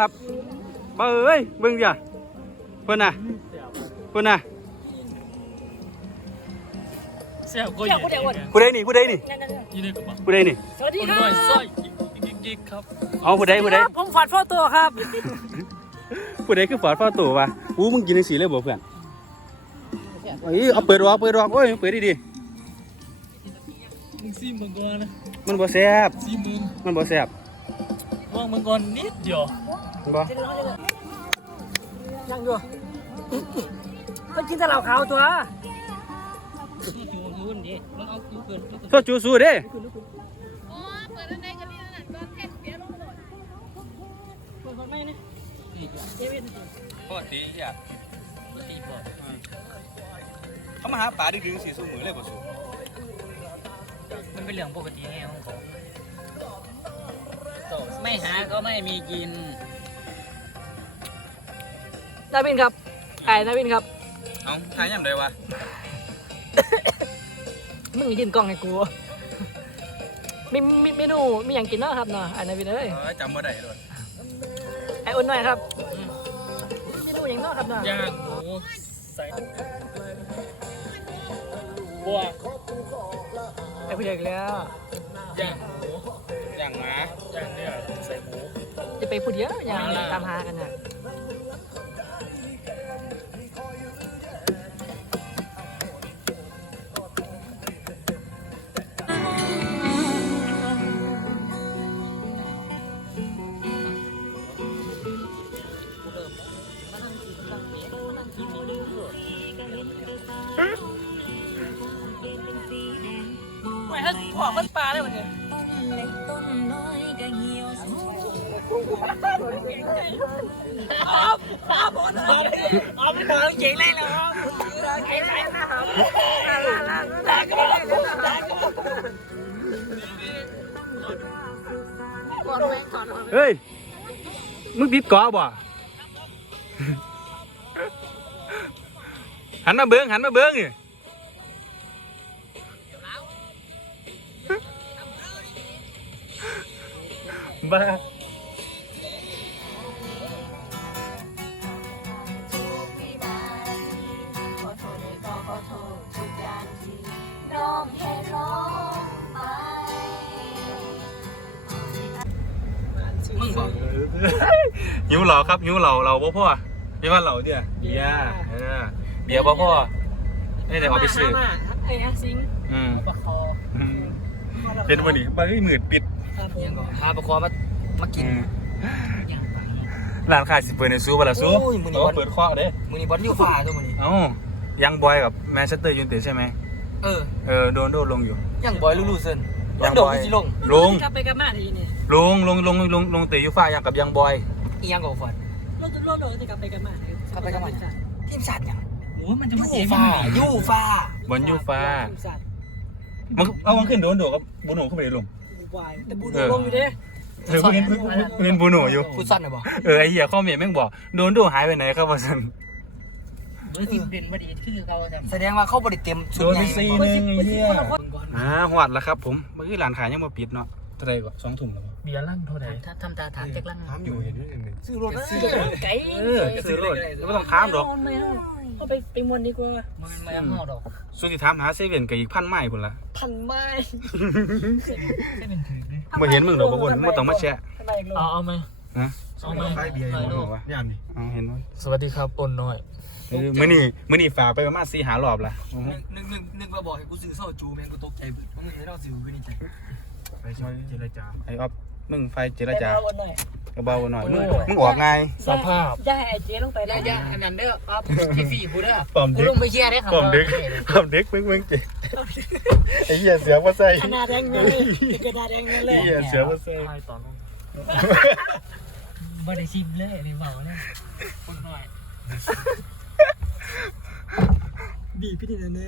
ครับเบ้เอ้ยเบิ่งดิอะเพิ่นน่ะเพิ่นน่ะเสี่ยวก็เดี๋ยวกูเดี๋ยวก่อนผู้ใดนี่ผู้ใดนี่นั่นๆยี่ในกระเป๋าผู้ใดนี่ๆสวัสดีคนครัน้บอยสร้อยยิกยิกครับเอาผู้ใดผู้ใดครับผมฝัดพ่อตัวครับผู้ใดคือฟอดฟ้าตัววะอู้มึงกินจังซี่เลยบ่เพื่อนเอ้ยเอาเปิดออกเปิดออกโอ้ยเปิดดีมึงซีมังกรนะๆมันบ่แซ่บซีมึงมันบ่แซ่บ ว่างมังกรนิดเดียวบ่ยังอยู่มันกินแต่เหล้าขาวตัวโซจูสู้เด้พ่อตีอะตีบอดเขามาหาปลาดึกๆสิสู้มือเลยบ่สู้มันเป็นเรื่องปกติไงของเขา ไม่หาก็ไม่มีกิน นาวินครับไอ้นาวินครับ เอ้าทายยามใดวะมึงยืนกล้องให้กูมีมีเมนูมีอย่างกินเนาะครับเนาะไอ้นาวินเอ้ยเอ้ยจำบ่ได้เลยไอ้อ้นหน่อยครับเมนูอย่างเนาะครับเนาะย่างหมูใส่บัวไอ้ผู้ใหญ่อีกแล้วย่างหมู อย่างหมาย่างเนี่ยใส่หมูจะไปผู้เดียวอย่างตามหากันน่ะ เอาเอาบอลเอาไปนอนเก่งเลยนะครับเก่งเลยนะค บอกหิวเหล่าครับหิวเหล่าเราบ่พ่อไม่ว่าเหล่าเนี่ยเบียร์เออเบียร์บ่พ่อนี่แต่เอาไปซื้อไอ้ซิงอืมประคออืมเป็นวันนี้บ้าหมื่นปิดยังก่อนหาประคอมามากินอืมย่างปลาร้านขายสิเปิดในซูบ่ล่ะซูโอ้ยมื้อนี้เออวันเปิดข้อเด้มือนี้บอลยูฟ่าตัวมือนี้เอ้ายังบอยกับแมนเชสเตอร์ยูไนเต็ดใช่ไหมเออเออโดนโดนลงอยู่ยังบอยลูลูเซน ยังโดบดอยกูสิลงลงกลับไปกลับมาทีนี่ลงลงลงลงลงเตะยูฟ่ายังกับยังบอย อียังกับฟันรถรถรถจะกลับไปกลับมา ทีมชาติยังโอ้มันจะมาเจ๊ฟ่ายูฟ่าบอลยูฟ่าสัตว์มันเอามันขึ้นโดนโดดกับบูโน่เข้าไปในลงวายแต่บูเอดูอลงอยู่เด้เออเพิ่งเห็นเพิ่งเพิ่งเห็นบูโน่อยู่ ฟุตซันนะบอกเออไอ้เหี้ยข้อเมียแม่งบอกโดนโดหายไปไหนครับวะสันเบอร์สิบเด่นบดีคือเขาแสดงว่าเข้าบริเต็มชุโดดนใหไปญ่ซีนึงไอ้เหี้ย อ่าหวัดแล้วครับ ผมเมื่อกี้ร้านขายยังมาปิดเนาะเท่าไหร่กว่าสองถุงแล้วเบียร์ลั่งเท่าไหร่ถ้าทำตาถามจากลั่งถามอยู่เห็นด้วยเห็นซื้อรถซื้อไก่เออซื้อรถไม่ต้องถามดอกไม่เอาเอาไปไปมวนดีกว่ามันไม่เอาดอกสุดที่ถามหาเซเว่นกับอีกพันไม้พุ่นละพันไม้แค่เป็นถือเลยมาเห็นมึงดอกบางคนไม่ต้องมาแชะทำไมอีกลูกเอาเอาไหมฮะเอาไหมใครเบียร์อยู่หรอวะย่านนี่เอาเห็นไหมสวัสดีครับปนน้อย เออมื่อนี่มื่อนี่ฝากไปประมาณสี่หารอบละอือฮึนึกนึกนึกว่าบอกให้กูซื้อโซ่จูแม่งกูตกใจเพราะมึงให้เราซื้อกูนี่ใจไปใช่เจรจาไอ้ออฟมึงไฟเจรจาไปเอาหน่อยกระเบาหน่อยมึงมึงออกไงสภาพย่าให้ไอ้เจ๊ลงไปอย่าอย่าอันนั้นเด้อครับที่ฟี่กูเด้อปอมกูเด็กลงไปเชียร์ได้ครับปอมเด็กปอมเด็กมึงมึงเจ๊ไอ้เหี้ยเสือว่าใส่ขนาดแดงเงินเลยกระดาษแดงเงินเลยไอ้เหี้ยเสือว่าใส่ตอนนั้นบ่ได้ชิมเลยนี่เบาเลยปนน้อย บีบพี่ดินเนย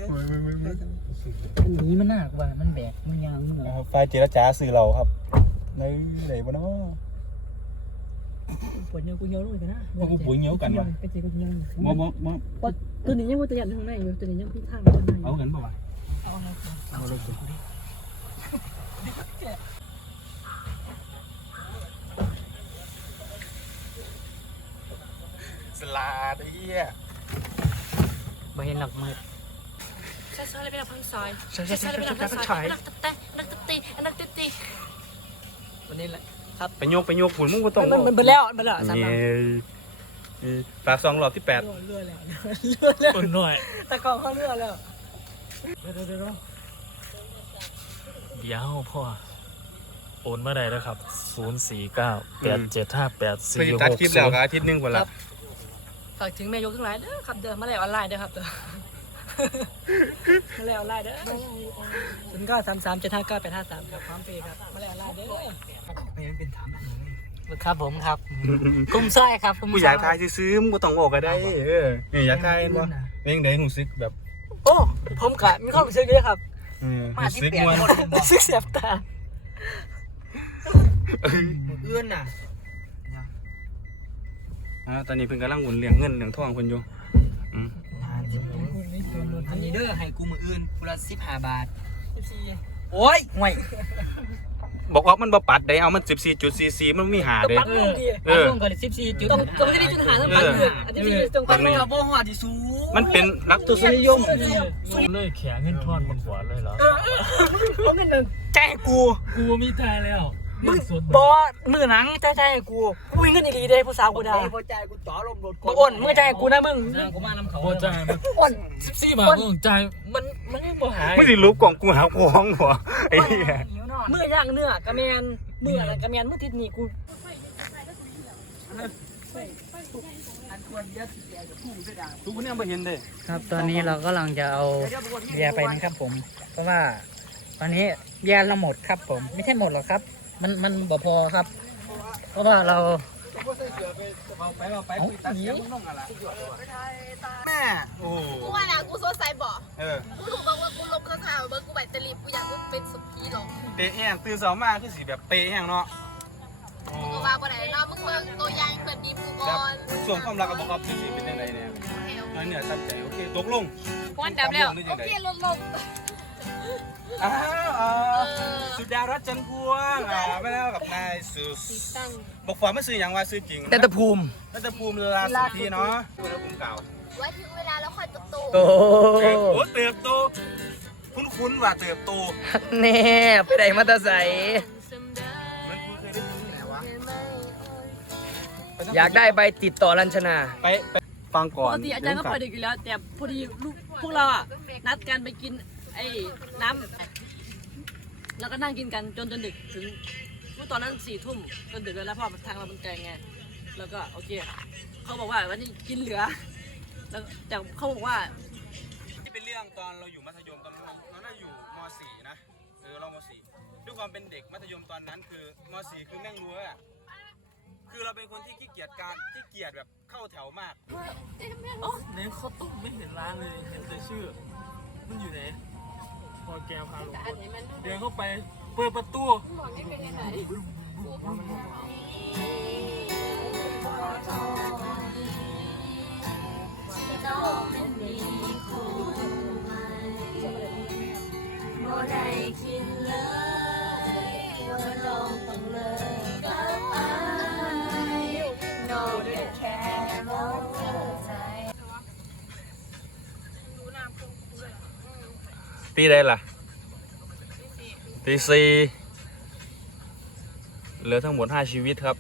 อันนี้มันหนักว่ะมันแบกมันยางมึงอ๋อไฟเจรจาสื่อเราครับในไหนวะเนาะปวดเงี้ยวกูเงี้ยวลงกันนะว่ากูปุ๋ยเหนียวกันวะไปเจ๊กูเงี้ยวบ่บ่บ่ตัวนี้ยังว่าตัวยันข้างในอยู่ตัวนี้ยังพี่ข้างข้างในเอากันบ่าวะเอาอะไรเอาเลยกูลาดเหี้ย บ่เห็นหรอกมืดใช่ใช่เลยเป็นพังซอยใช่ใช่ใช่ใช่ใช่ใช่ใช่นักตะเตะนักตะตีนักตะตีวันนี้แหละไปโยกไปโยกหุ่นมึงก็ต้องมันมันเบิดแล้วเบิดแล้วสามนี่หลังนี่ฝากซองรอบที่แปดเลื่อนแล้วเลื่อนแล้วคนหน่อยตะกองเขาเลื่อนแล้วเดี๋ยวเดี๋ยวเดี๋ยวเดี๋ยวพ่อโอนมาได้แล้วครับ 0 4 9 8 7 5 8ไป4ตัดคลิปแล้ว6ครับอาทิตย์หนึงคนละฝากถึงแม่ยกทั้งหลายเด้อครับเด้อมาแล้วออนไลน์เด้อครับเด้อมาแล้วออนไลน์เด้อศูนย์เก้าสามสามเจ็ดห้าเก้าแปดห้าสามครับพร้อมเพย์ครับมาแล้วออนไลน์เด้อไปมันเป็นถามครับผมครับกุ้มไส้ครับกุ้มกูอยากทายซื้อๆมึงก็ต้องบอกก็ได้ เออนี่อยากทายเห็นบ่เองได้หนูซึกแบบ โอ้ผมกะมีความรู้สึกด้วยครับเออหนูซึกมวนรู้สึกเสียบตาเอื้อนน่ะ อ่าตอนนี้เพิ่นกำลังหมุนเหรียญเงินเหรียญทองเพิ่นอยู่อืมอันนี้เด้อให้กูมืออื่นกูละสิบห้าบาทโอ้ยห่วยบอกว่ามันบ่ปัดได้เอามัน14.44มันมีหาเด้ปักลงดีเออปักลงก่อนสิบสี่จุดตรงตรงที่ได้จุดหาต้องปักเลยอันนี้ตรงปักลงกับโบหัวที่สูงมันเป็นรักทศนิยมเลยแข็งเงินทอนบักหวานเลยเหรอเพราะเงินหนึ่งใจกูกูมีใจแล้ว มึงบอสมือหนังใจใจกูกูมีเงินดีๆเด้ผู้สาวกูได้พอใจกูจ่อลมรถมึงอ้นมึงใจกูนะมึงกูมานำเขาพอใจมันอ้นสิบสี่บาทก็ต้องใจายมันมันยังบ่หายไม่สิรูปกล่องกูหาพวงหัวไอ้เหี้ยมือย่างเนื้อกระแมนมืออะไรกระแมนมือทิศนี่กูทุกคนยังไม่เห็นเด้ครับตอนนี้เราก็กำลังจะเอาเบียร์ไปนะครับผม เพราะว่าตอนนี้เบียร์เราหมดครับผม ไม่ใช่หมดหรอกครับ มันมันบ่พอครับ เพราะว่าเราเอาไปเอาไปคุยตัดเสียงมึงน้องอะไรแม่โอ้กูว่านะกูโซไซบ่เออกูถูกบอกว่ากูลบเครื่องข่าวเบิร์กูแบตเตอรี่กูอยากกูเป็นสุกี้หรอกเตะแห้งตื่นสองมาคือสีแบบเตะแห้งเนาะโอ้กูว่าบ่ได้เนาะมึงเบิ่งตัวอย่างเปิดบีมกูแบก่บอนส่วนความรักกับบอกครับที่สีเป็นยังไงเนี่ยน้อยเหนือตั้งใจโอเคตกลงวันดับแล้วโอเคลดลง อ้าวอ่าสุดารัตน์จันทร์พวงอ่าไม่แล้วกับนายสุสตั้งบอกฝันไม่ซื้ออย่างว่าซื้อจริงแต่ตะภูมินัตภูมิลาสุธีเนาะคุณภูมิเก่าไว้ถึงเวลาแล้วค่อยโตโตเติบโตเติบโต คุ้นๆว่าเติบโตแน่ไปไหนมาแตาใสเหมันกูเคยได้ยินที่ไหนวะอยากได้ใบติดต่อรัญชนา ไปไปฟังปก่อนกติอาจารย์ก็พอดึกอยู่แล้ว แต่พอดีลูกพวกเราอะนัดกันไปกิน ไอ้น้ำแล้วก็นั่งกินกันจนจนดึกถึงเมื่อตอนนั้นสี่ทุ่มจนดึกแล้วแล้วพ่อทางเรามันไกลไง แล้วก็โอเค เขาบอกว่าวันนี้กินเหลือ แล้วแต่เขาบอกว่าที่เป็นเรื่องตอนเราอยู่มัธยมตอนนั้นเราน่าอยู่ม .4 นะเออเราม .4 ด้วยความเป็นเด็กมัธยมตอนนั้นคือม .4 คือแม่งรั้วอะคือเราเป็นคนที่ขี้เกียจการขี้เกียจแบบเข้าแถวมากอ๋อในข้าวต้มไม่เห็นร้านเลยเห็นแต่ชื่อ มันอยู่ไหน พอแกพาลงเดินเข้าไป เปิดประตูบ่ได้คิดเลย ตีได้ล่ะตีสี่เหลือทั้งหมด5ชีวิตครับ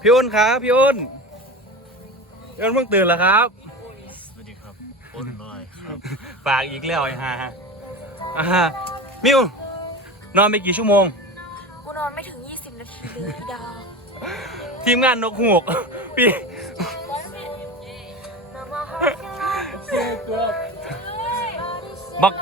พี่อ้นครับพี่อ้นพี่อ้นเพิ่งตื่นเหรอครับ สวัสดีครับอ้นลอยครับฝากอีกแล้วไอ้ห่าอ่ามิวนอนไปกี่ชั่วโมง กูนอนไม่ถึง 20 นาทีเลยดาวทีมงานนกหูก พี่บัก